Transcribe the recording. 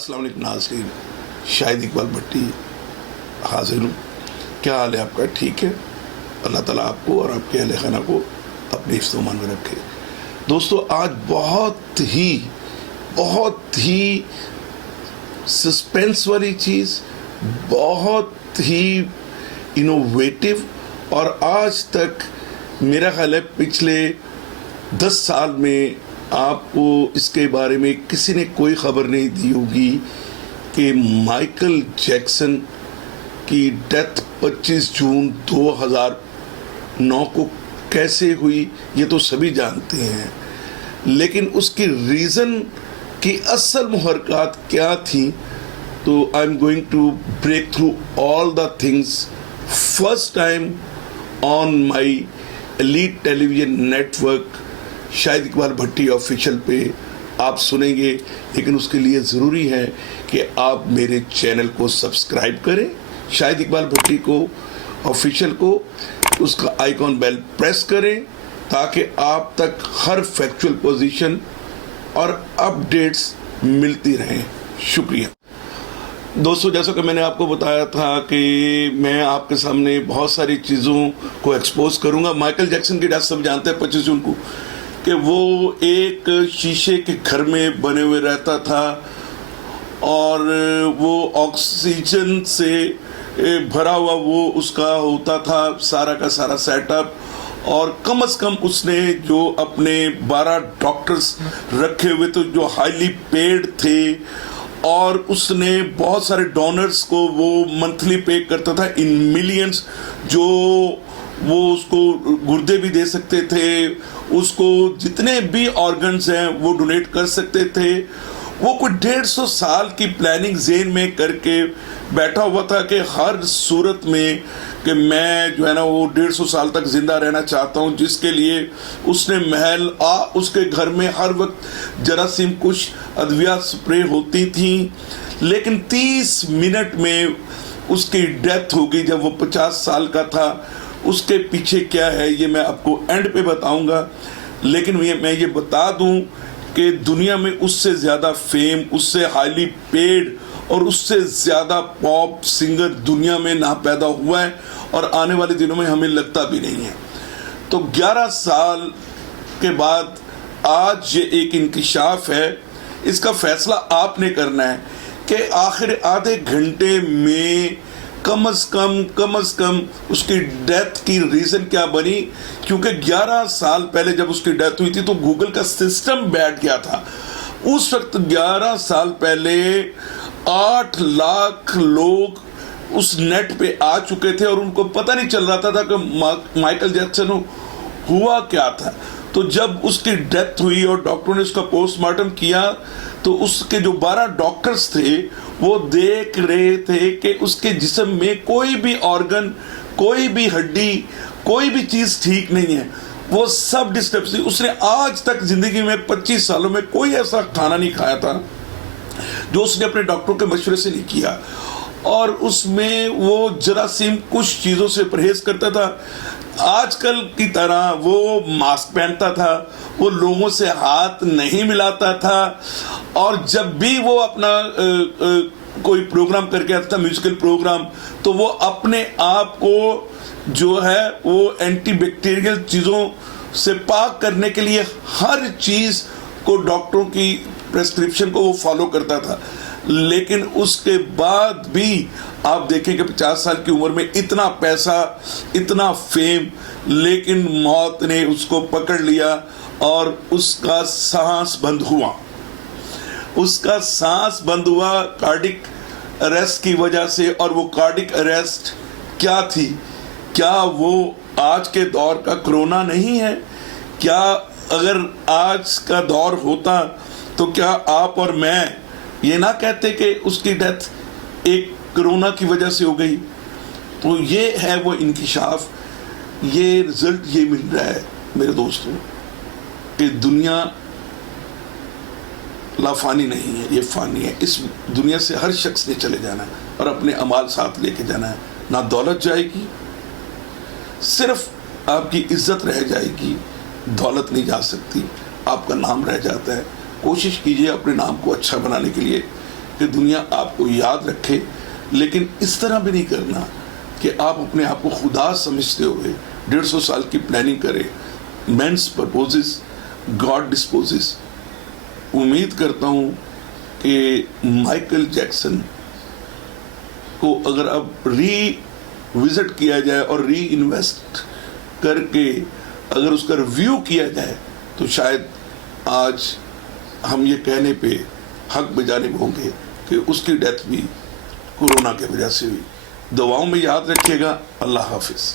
अस्सलाम वालेकुम नाज़रीन, शाहिद इकबाल भट्टी हाजिर हूँ। क्या हाल है आपका? ठीक है। अल्लाह ताला आपको और आपके अहले खाना को अपने हिफ्ज़-ओ-अमान में रखे। दोस्तों, आज बहुत ही सस्पेंस वाली चीज़, बहुत ही इनोवेटिव, और आज तक मेरा ख्याल है पिछले 10 साल में आपको इसके बारे में किसी ने कोई ख़बर नहीं दी होगी कि माइकल जैक्सन की डेथ 25 जून 2009 को कैसे हुई, ये तो सभी जानते हैं। लेकिन उसकी रीज़न की असल मुहरकात क्या थी, तो I am going to break through all the things first time on my elite television network Shahid Iqbal Bhatti official पे आप सुनेंगे। लेकिन उसके लिए ज़रूरी है कि आप मेरे चैनल को सब्सक्राइब करें, शाहिद इकबाल भट्टी को ऑफिशियल को, उसका आइकॉन बेल प्रेस करें ताकि आप तक हर फैक्चुअल पोजीशन और अपडेट्स मिलती रहें। शुक्रिया दोस्तों। जैसा कि मैंने आपको बताया था कि मैं आपके सामने बहुत सारी चीज़ों को एक्सपोज करूंगा। माइकल जैक्सन की डेथ सब जानते हैं 25 जून को, कि वो एक शीशे के घर में बने हुए रहता था और वो ऑक्सीजन से भरा हुआ वो उसका होता था सारा का सारा सेटअप। और कम से कम उसने जो अपने 12 डॉक्टर्स रखे हुए थे जो हाईली पेड थे, और उसने बहुत सारे डोनर्स को वो मंथली पे करता था इन मिलियंस, जो वो उसको गुर्दे भी दे सकते थे, उसको जितने भी ऑर्गन्स हैं वो डोनेट कर सकते थे। वो कोई 150 साल की प्लानिंग ज़ेन में करके बैठा हुआ था कि हर सूरत में कि मैं जो है ना वो 150 साल तक ज़िंदा रहना चाहता हूँ, जिसके लिए उसने महल उसके घर में हर वक्त जरासीम कुछ अद्विया स्प्रे होती थी। लेकिन 30 मिनट में उसकी डेथ हो गई जब वो 50 साल का था। उसके पीछे क्या है ये मैं आपको एंड पे बताऊंगा। लेकिन मैं ये बता दूं कि दुनिया में उससे ज़्यादा फेम, उससे हाईली पेड और उससे ज़्यादा पॉप सिंगर दुनिया में ना पैदा हुआ है, और आने वाले दिनों में हमें लगता भी नहीं है। तो 11 साल के बाद आज ये एक इंकिशाफ है। इसका फैसला आपने करना है कि आखिर आधे घंटे में कम से कम उसकी डेथ की रीज़न क्या बनी। क्योंकि 11 साल पहले जब उसकी डेथ हुई थी तो गूगल का सिस्टम बैठ गया था। उस वक्त 11 साल पहले 8 लाख लोग उस नेट पे आ चुके थे और उनको पता नहीं चल रहा था कि माइकल जैक्सन हुआ क्या था। तो जब उसकी डेथ हुई और डॉक्टरों ने उसका पोस्टमार्टम किया तो उसके जो 12 डॉक्टर्स थे वो देख रहे थे कि उसके जिस्म में कोई भी ऑर्गन, कोई भी हड्डी, कोई भी चीज़ ठीक नहीं है। वो सब डिस्टर्ब थी। उसने आज तक ज़िंदगी में 25 सालों में कोई ऐसा खाना नहीं खाया था जो उसने अपने डॉक्टरों के मशवरे से नहीं किया, और उसमें वो जरासीम कुछ चीज़ों से परहेज करता था। आजकल की तरह वो मास्क पहनता था, वो लोगों से हाथ नहीं मिलाता था, और जब भी वो अपना कोई प्रोग्राम करके आता था, म्यूजिकल प्रोग्राम, तो वो अपने आप को जो है वो एंटी बैक्टीरियल चीज़ों से पाक करने के लिए हर चीज़ को, डॉक्टरों की प्रेस्क्रिप्शन को वो फॉलो करता था। लेकिन उसके बाद भी आप देखें कि 50 साल की उम्र में इतना पैसा, इतना फेम, लेकिन मौत ने उसको पकड़ लिया और उसका सांस बंद हुआ। उसका सांस बंद हुआ कार्डिक अरेस्ट की वजह से। और वो कार्डिक अरेस्ट क्या थी? क्या वो आज के दौर का कोरोना नहीं है? क्या अगर आज का दौर होता तो क्या आप और मैं ये ना कहते कि उसकी डेथ एक कोरोना की वजह से हो गई? तो ये है वो इंकिशाफ, ये रिजल्ट ये मिल रहा है मेरे दोस्तों कि दुनिया लाफानी नहीं है, ये फानी है। इस दुनिया से हर शख्स ने चले जाना है और अपने अमाल साथ लेके जाना है। ना दौलत जाएगी, सिर्फ आपकी इज्जत रह जाएगी, दौलत नहीं जा सकती, आपका नाम रह जाता है। कोशिश कीजिए अपने नाम को अच्छा बनाने के लिए کہ دنیا آپ کو یاد رکھے، لیکن اس طرح بھی نہیں کرنا کہ آپ اپنے آپ کو خدا سمجھتے ہوئے 150 سال کی پلاننگ کریں. Man's proposes God disposes. امید کرتا ہوں کہ مائیکل جیکسن کو اگر اب ری وزٹ کیا جائے اور ری انویسٹ کر کے اگر اس کا ریویو کیا جائے تو شاید آج ہم یہ کہنے پہ حق بجانب ہوں گے کہ اس کی ڈیتھ بھی کورونا کی وجہ سے ہوئی. دعاؤں میں یاد رکھیے گا. اللہ حافظ.